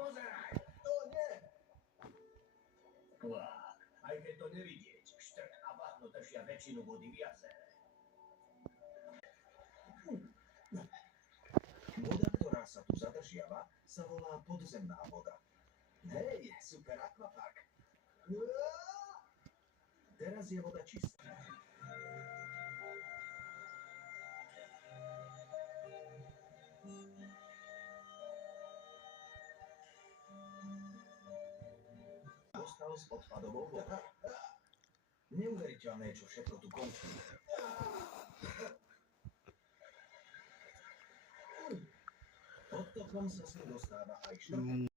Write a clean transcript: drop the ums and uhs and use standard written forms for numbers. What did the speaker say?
pozeraj. To nie. Aj keď to nevidieť, štrk a bahno držia väčšinu vody v jazere. Voda, ktorá sa tu zadržiava, sa volá podzemná voda. Hej, super akvapark. Teraz je voda čistá. Dostal s odpadovou vodou. Neuveriteľné, čo všetko tu končí. Odtokom sa sem dostáva aj štrk.